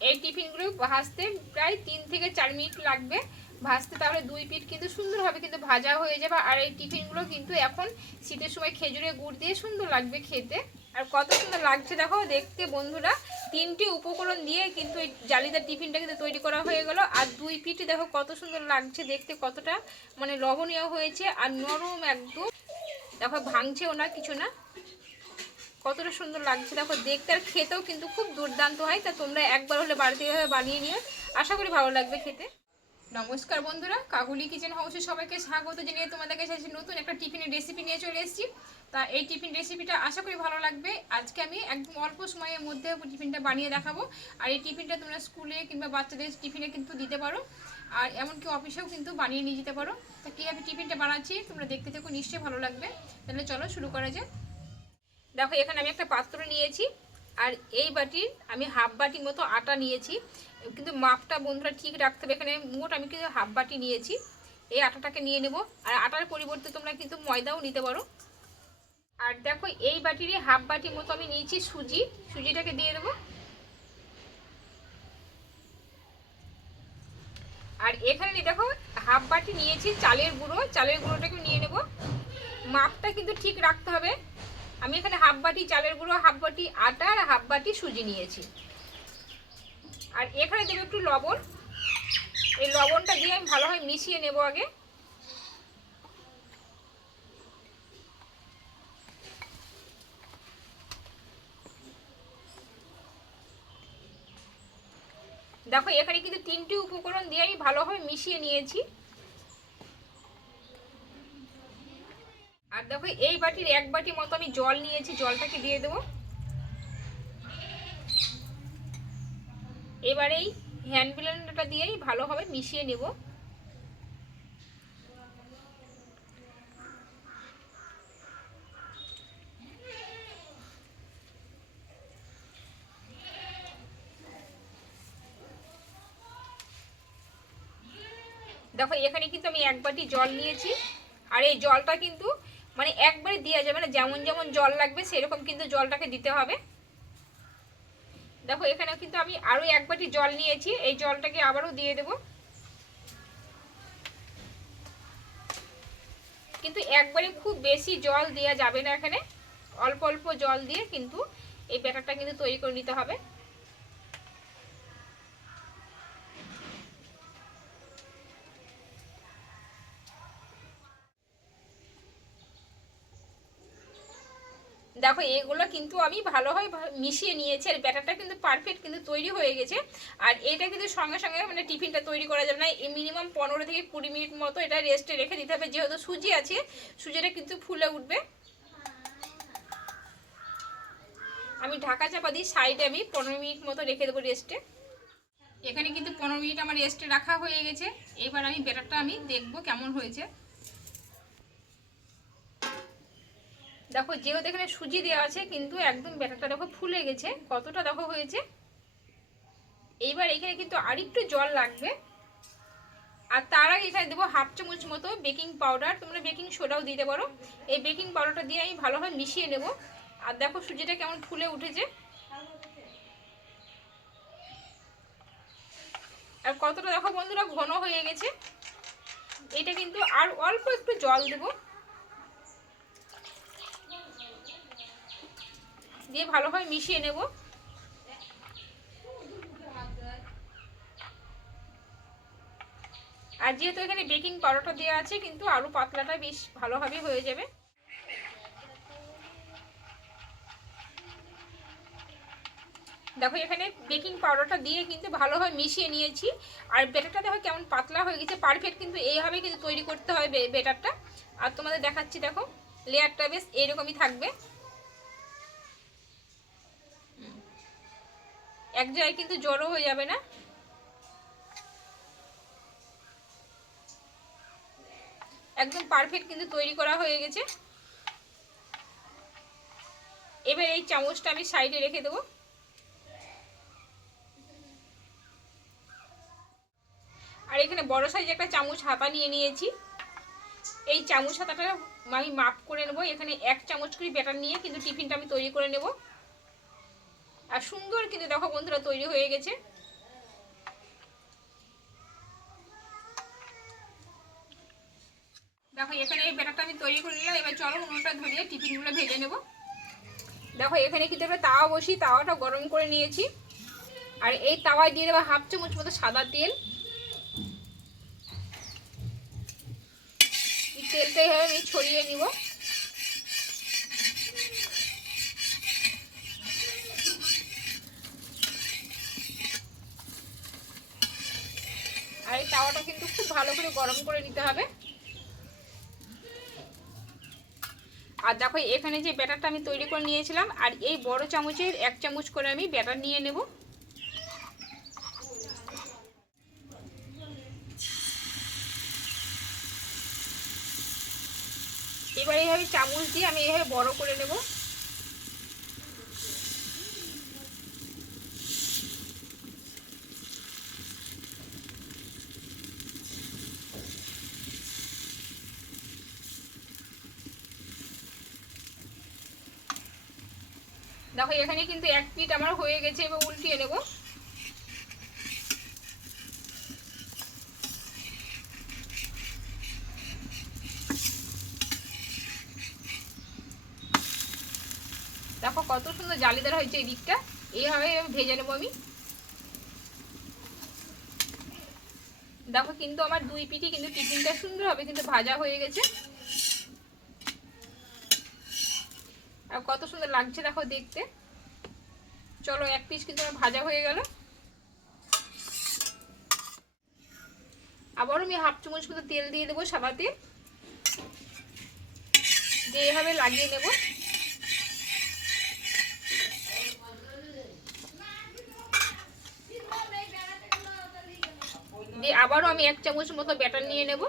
এই টিফিনগুলো ভাজতে প্রায় তিন থেকে চার মিনিট লাগবে। ভাজতে তাহলে দুই পিঠ কিন্তু সুন্দরভাবে কিন্তু ভাজা হয়ে যাবে। আর এই টিফিনগুলো কিন্তু এখন শীতের সময় খেজুরের গুড় দিয়ে সুন্দর লাগবে খেতে। আর কত সুন্দর লাগছে দেখো, দেখতে বন্ধুরা। তিনটি উপকরণ দিয়ে কিন্তু এই জালিদার টিফিনটা কিন্তু তৈরি করা হয়ে গেল। আর দুই পিঠে দেখো কত সুন্দর লাগছে দেখতে, কতটা মানে লবণীয় হয়েছে। আর নরম একদম। দেখো ভাঙছেও না, কিছু না। কতটা সুন্দর লাগছে। দেখো, দেখতে আর খেতেও কিন্তু খুব দুর্দান্ত হয়। তা তোমরা একবার হলে বাড়িতে এভাবে বানিয়ে নিয়ে আশা করি ভালো লাগবে খেতে। নমস্কার বন্ধুরা কাগুলি কিচেন হাউসে সবাইকে স্বাগত জানিয়ে তোমাদের কাছে নতুন একটা টিফিনের রেসিপি নিয়ে চলে এসেছি। তা এই টিফিন রেসিপিটা আশা করি ভালো লাগবে। আজকে আমি একদম অল্প সময়ের মধ্যে টিফিনটা বানিয়ে দেখাবো। আর এই টিফিনটা তোমরা স্কুলে কিংবা বাচ্চাদের টিফিনে কিন্তু দিতে পারো। আর এমনকি অফিসেও কিন্তু বানিয়ে নিয়ে যেতে পারো। তা কীভাবে টিফিনটা বানাচ্ছি তোমরা দেখতে থেকো, নিশ্চয়ই ভালো লাগবে। তাহলে চলো শুরু করা যায় দেখো, এখানে আমি একটা পাত্র নিয়েছি, আর এই বাটির আমি হাফ বাটি মতো আটা নিয়েছি। কিন্তু মাপটা বন্ধুরা ঠিক রাখতে হবে, এখানে মোট আমি কিন্তু হাফ বাটি নিয়েছি। এই আটাটাকে নিয়ে নেব, আর আটার পরিবর্তে তোমরা কিন্তু ময়দাও নিতে পারো। আর দেখো, এই বাটিরই হাফ বাটি মতো আমি নিয়েছি সুজি। সুজিটাকে দিয়ে দেবো। আর এখানে দেখো, হাফ বাটি নিয়েছি চালের গুঁড়ো। চালের গুঁড়োটাকে নিয়ে নেব। মাপটা কিন্তু ঠিক রাখতে হবে। আমি এখানে হাফ বাটি চালের গুঁড়ো, হাফ বাটি আটা আর হাফ বাটি সুজি নিয়েছি। আর এখানে দেবো একটু লবণ। এই লবণটা দিয়ে আমি ভালোভাবে মিশিয়ে নেব আগে। দেখো, এখানে কিন্তু তিনটি উপকরণ দিয়ে আমি ভালোভাবে মিশিয়ে নিয়েছি। দেখো, এই বাটির এক বাটি মতো আমি জল নিয়েছি, জলটাকে দিয়ে দেবো। এবার এই হ্যান্ড ব্লেন্ডারটা দিয়েই ভালোভাবে মিশিয়ে নেব। দেখো, এখানে কিন্তু আমি এক বাটি জল নিয়েছি। আর এই জলটা কিন্তু মানে একবারে দেওয়া যাবে না, যেমন যেমন জল লাগবে সেরকম কিন্তু জলটাকে দিতে হবে। দেখো এখানে কিন্তু আমি আরও এক বাটি জল নিয়েছি, এই জলটাকে আবারও দিয়ে দেব। কিন্তু একবারে খুব বেশি জল দেওয়া যাবে না এখানে, অল্প অল্প জল দিয়ে কিন্তু এই ব্যাটারটা কিন্তু তৈরি করে নিতে হবে। দেখো, এগুলো কিন্তু আমি ভালোভাবে মিশিয়ে নিয়েছি আর ব্যাটারটা কিন্তু পারফেক্ট কিন্তু তৈরি হয়ে গেছে। আর এটা কিন্তু সঙ্গে সঙ্গে মানে টিফিনটা তৈরি করা যাবে না। মিনিমাম পনেরো থেকে কুড়ি মিনিট মতো এটা রেস্টে রেখে দিতে হবে। যেহেতু সুজি আছে, সুজিটা কিন্তু ফুলে উঠবে। আমি ঢাকা চাপা দিই সাইডে আমি পনেরো মিনিট মতো রেখে দেবো রেস্টে এখানে কিন্তু পনেরো মিনিট আমার রেস্টে রাখা হয়ে গেছে। এবার আমি ব্যাটারটা আমি দেখব কেমন হয়েছে। দেখো, যেহেতু এখানে সুজি দেওয়া আছে, কিন্তু একদম ব্যাটারটা দেখো ফুলে গেছে। কতটা দেখো হয়েছে? এইবার এখানে কিন্তু আরেকটু জল লাগবে। আর তার আগে এখানে দেবো হাফ চামচ মতো বেকিং পাউডার। তোমরা বেকিং সোডাও দিতে পারো। এই বেকিং পাউডারটা দিয়ে আমি ভালোভাবে মিশিয়ে নেব। আর দেখো, সুজিটা কেমন ফুলে উঠেছে। আর কতটা দেখো বন্ধুরা, ঘন হয়ে গেছে। এটা কিন্তু আর অল্প একটু জল দেবো। দিয়ে ভালোভাবে মিশিয়ে নেব। আর যেহেতু এখানে বেকিং পাউডারটা দেওয়া আছে, কিন্তু আরও পাতলাটা বেশ ভালোভাবে হয়ে যাবে। দেখো, এখানে বেকিং পাউডারটা দিয়ে কিন্তু ভালোভাবে মিশিয়ে নিয়েছি। আর বেটারটা দেখো কেমন পাতলা হয়ে গেছে পারফেক্ট কিন্তু এইভাবে কিন্তু তৈরি করতে হয় বেটারটা আর তোমাদের দেখাচ্ছি, দেখো, লেয়ারটা বেশ এইরকমই থাকবে। এক জায়গায় কিন্তু জড়ো হয়ে যাবে না? একদম পারফেক্ট কিন্তু তৈরি করা হয়ে গেছে। এবার এই চামচটা আমি সাইডে রেখে দেবো। আর এখানে বড় সাইজ একটা চামচ হাতা নিয়ে নিয়েছি। এই চামচ হাতাটা আমি মাপ করে নেব। এখানে এক চামচ করে ব্যাটার নিয়ে কিন্তু টিফিনটা আমি তৈরি করে নেব। আর সুন্দর কিন্তু দেখো বন্ধুরা, তৈরি হয়ে গেছে। দেখো, এখানে এই ব্যাটারটা আমি তৈরি করে নিলাম। এবার চলো উনুনটা ধরিয়ে টিফিনগুলো ভেজে নেব। দেখো, এখানে কিন্তু একটা তাওয়া বসি তাওয়াটা গরম করে নিয়েছি। আর এই তাওয়ায় দিয়ে দেবো হাফ চামচ মতো সাদা তেল। তেলটা এইভাবে আমি ছড়িয়ে নিব। আর এই তাওয়াটা কিন্তু খুব ভালো করে গরম করে নিতে হবে। আর দেখো, এখানে যে ব্যাটারটা আমি তৈরি করে নিয়েছিলাম, আর এই বড় চামচের এক চামচ করে আমি ব্যাটার নিয়ে নেব। এবার এইভাবে চামচ দিয়ে আমি এইভাবে বড় করে নেব। দেখো, এখানে কিন্তু এক পিট আমার হয়ে গেছে, এবার উল্টিয়ে নেব। দেখো, কত সুন্দর জালিদার হয়েছে এই দিকটা। এইভাবে ভেজে নেব আমি। দেখো, কিন্তু আমার দুই পিঠি কিন্তু টিফিনটা সুন্দর হবে, কিন্তু ভাজা হয়ে গেছে। আর কত সুন্দর লাগছে দেখো দেখতে। চলো এক পিস কিন্তু আমার ভাজা হয়ে গেল। আবারও আমি হাফ চামচ মতো তেল দিয়ে দেবো সাদা তেল এভাবে লাগিয়ে নেব। দিয়ে আবারও আমি এক চামচ মতো ব্যাটার নিয়ে নেব।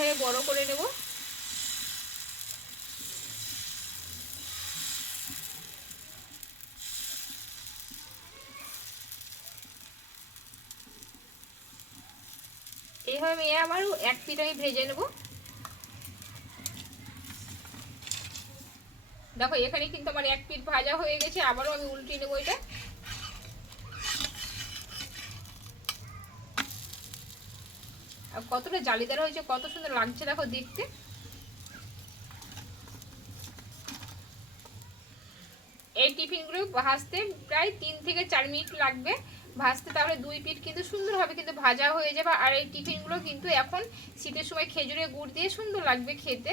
এইভাবে বড় করে নেব। এইভাবে এ আবার এক পিঠ আমি ভেজে নেব। দেখো, এখানে কিন্তু আমার এক পিঠ ভাজা হয়ে গেছে, আবারও আমি উল্টিয়ে নেব এটা। আর কতটা জালিদার হয়েছে, কত সুন্দর লাগছে দেখো দেখতে। এই টিফিনগুলো ভাজতে প্রায় তিন থেকে চার মিনিট লাগবে। ভাজতে তাহলে দুই পিঠ কিন্তু সুন্দরভাবে কিন্তু ভাজা হয়ে যাবে। আর এই টিফিনগুলো কিন্তু এখন শীতের সময় খেজুরের গুড় দিয়ে সুন্দর লাগবে খেতে।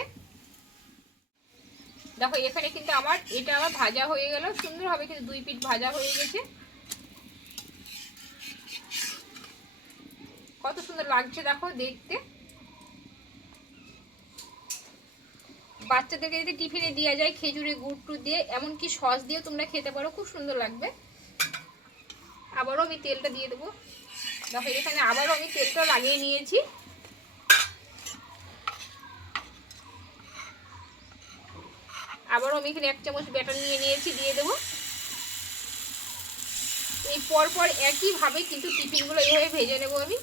দেখো, এখানে কিন্তু আমার, এটা আমার ভাজা হয়ে গেল সুন্দরভাবে কিন্তু দুই পিঠ ভাজা হয়ে গেছে। কত সুন্দর লাগছে দেখো, দেখতে। বাচ্চাদেরকে যদি টিফিনে দেওয়া যায় খেজুরে গুড় টু দিয়ে, এমনকি সস দিয়েও তোমরা খেতে পারো, খুব সুন্দর লাগবে। আবারও আমি তেলটা দিয়ে দেবো। দেখো, এখানে আবারও আমি তেলটা লাগিয়ে নিয়েছি। আবারও আমি এখানে এক চামচ ব্যাটার নিয়ে নিয়েছি, দিয়ে দেবো। এই পরপর একইভাবে কিন্তু টিফিনগুলো এইভাবে ভেজে নেব আমি।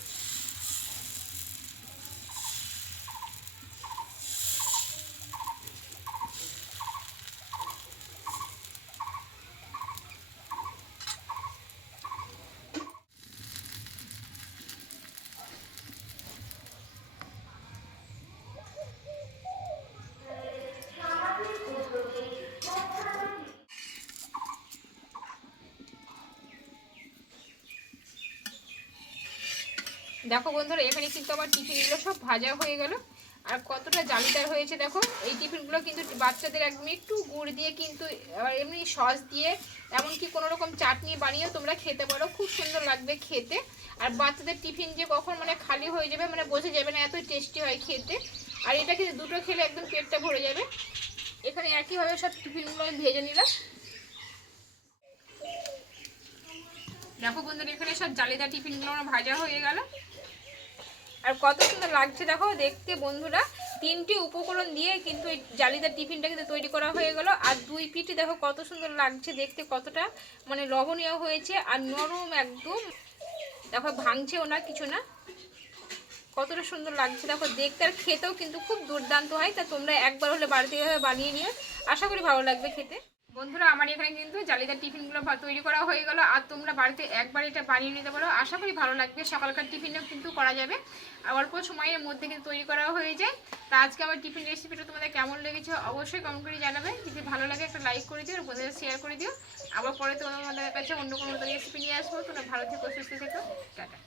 দেখো বন্ধুরা, এখানে কিন্তু আমার টিফিনগুলো সব ভাজা হয়ে গেল। আর কতটা জালিদার হয়েছে দেখো, এই টিফিনগুলো কিন্তু বাচ্চাদের একদম একটু গুড় দিয়ে কিন্তু এমনি সস দিয়ে, এমনকি কোনো রকম চাটনি বানিয়েও তোমরা খেতে পারো, খুব সুন্দর লাগবে খেতে। আর বাচ্চাদের টিফিন যে কখন মানে খালি হয়ে যাবে মানে বোঝা যাবে না, এত টেস্টি হয় খেতে। আর এটা কিন্তু দুটো খেলে একদম পেটটা ভরে যাবে। এখানে একইভাবে সব টিফিনগুলো আমি ভেজে নিলাম। দেখো বন্ধুরা, এখানে সব জালিদার টিফিনগুলো আমার ভাজা হয়ে গেল। আর কত সুন্দর লাগছে দেখো, দেখতে বন্ধুরা। তিনটি উপকরণ দিয়ে কিন্তু এই জালিদার টিফিনটা কিন্তু তৈরি করা হয়ে গেল। আর দুই পিঠে দেখো কত সুন্দর লাগছে দেখতে, কতটা মানে লবণীয় হয়েছে আর নরম একদম। দেখো, ভাঙছেও না, কিছু না। কতটা সুন্দর লাগছে দেখো, দেখতে আর খেতেও কিন্তু খুব দুর্দান্ত হয়। তা তোমরা একবার হলে বাড়িতে বানিয়ে নিও। আশা করি ভালো লাগবে খেতে। বন্ধুরা, আমার এখানে কিন্তু জালিদার টিফিনগুলো তৈরি করা হয়ে গেল। আর তোমরা বাড়িতে একবার এটা বানিয়ে নিতে পারো। আশা করি ভালো লাগবে। সকালকার টিফিনও কিন্তু করা যাবে। আর অল্প সময়ের মধ্যে কিন্তু তৈরি করা হয়ে যায়। তা আজকে আমার টিফিন রেসিপিটা তোমাদের কেমন লেগেছে অবশ্যই কমেন্ট করে জানাবে। যদি ভালো লাগে একটা লাইক করে দিও বন্ধুদের শেয়ার করে দিও। আবার পরে তোমাদের কাছে অন্য কোনো রেসিপি নিয়ে আসব। তোমরা ভালো থেকো, সুস্থ থেকো। টাটা।